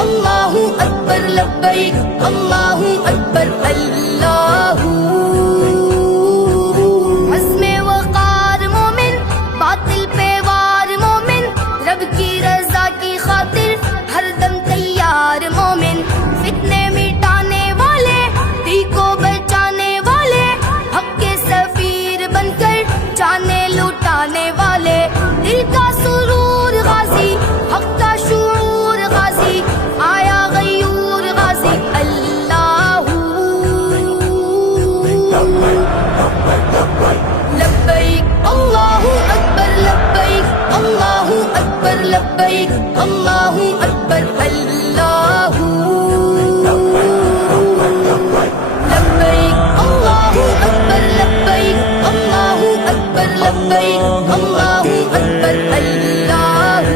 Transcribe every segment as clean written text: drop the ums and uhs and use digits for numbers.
اللہ اکبر لبیک اللہ اکبر اللہ عزم وقار مومن باطل پہ وار مومن رب کی رضا کی خاطر ہر دم تیار مومن فتنے مٹانے والے دی کو بچانے والے حق کے سفیر بن کر جانے لوٹانے والے دل کا سرور غازی حق کا شعور غازی آیا غیور غازی اللہ لبیک اللہ اکبر لبیک اللہ اکبر لبیک اللہ اکبر اللہ لبیک اللہ اکبر لبیک اللہ اکبر لبیک اللہ اکبر اللہ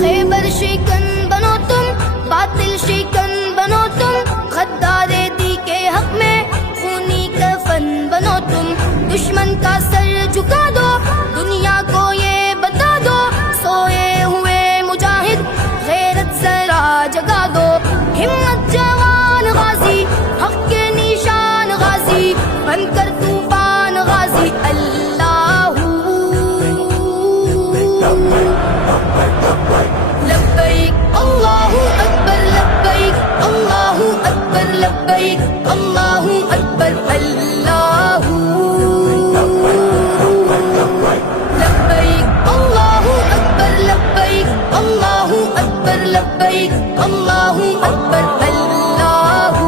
خیبر شکن بنو تم باطل شکن بنو تم غدار دی کے حق میں خونی کفن بنو تم دشمن کا سر جھکا دو دنیا کو یہ بتا دو سوئے ہوئے مجاہد غیرت ذرا جگا دو ہمت جوان غازی حق کے نشان غازی بن کر طوفان غازی اللہ لبیک اللہ اکبر لبیک اللہ اکبر لبیک اللہ اکبر اللہ لبیک اللہ اکبر لبیک اللہ اکبر لبیک اللہ اکبر اللہ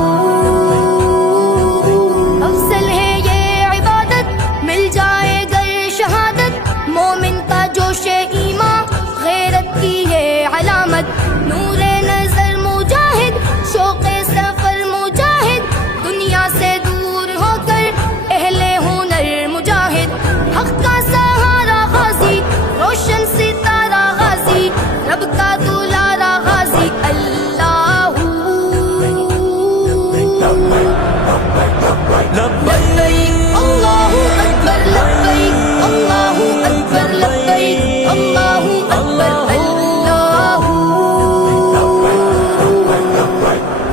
افضل ہے یہ عبادت مل جائے گر شہادت مومن کا جوش ایمان غیرت کی ہے علامت نور نظر مجاہد شوق سفر مجاہد دنیا سے دور ہو کر اہل ہنر مجاہد حق کا سہارا غازی روشن ستارہ غازی رب کا دلارا غازی اللہ لبیک اللہ اکبر لبیک اللہ اکبر لبیک اللہ اکبر اللہ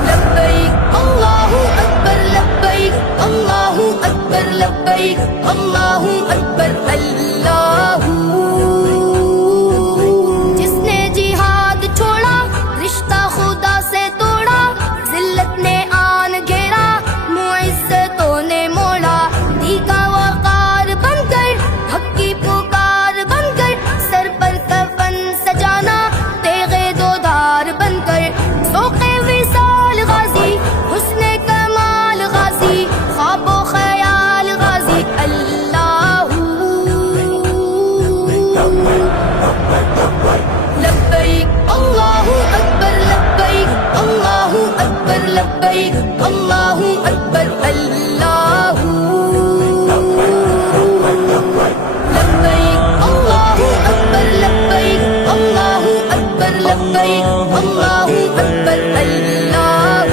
لبیک اللہ اکبر لبیک اللہ اکبر لبیک اللہ اکبر اللہ جس نے جہاد چھوڑا رشتہ خدا سے توڑا ذلت نے آن گھیرا معزتوں نے موڑا دی کا وقار بن کر حق کی پکار بن کر سر پر کفن سجانا تیغ دو دھار بن کر ذوق وصال غازی حسن کمال غازی خواب و خیال غازی اللہ لبیک اللہ اکبر لبیک اللہ اکبر لبیک اللہ اکبر اللہ لبیک اللہ اکبر لبیک اللہ اکبر لبیک اللہ اکبر اللہ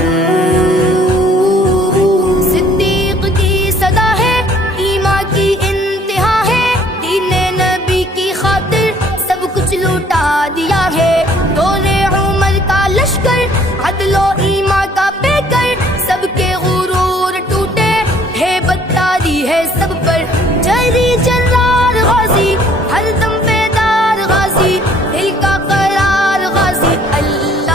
صدیق کی صدا ہے ایمان کی انتہا ہے دین نبی کی خاطر سب کچھ لوٹا دیا ہے دور عمر کا لشکر عدل و ایمان کا پے کر سب کے غرور ٹوٹے ہیبت تاری ہے سب پر جری جرار غازی ہر دم بیدار غازی دل کا قرار غازی اللہ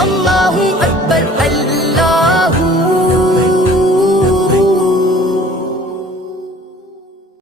اللہ اکبر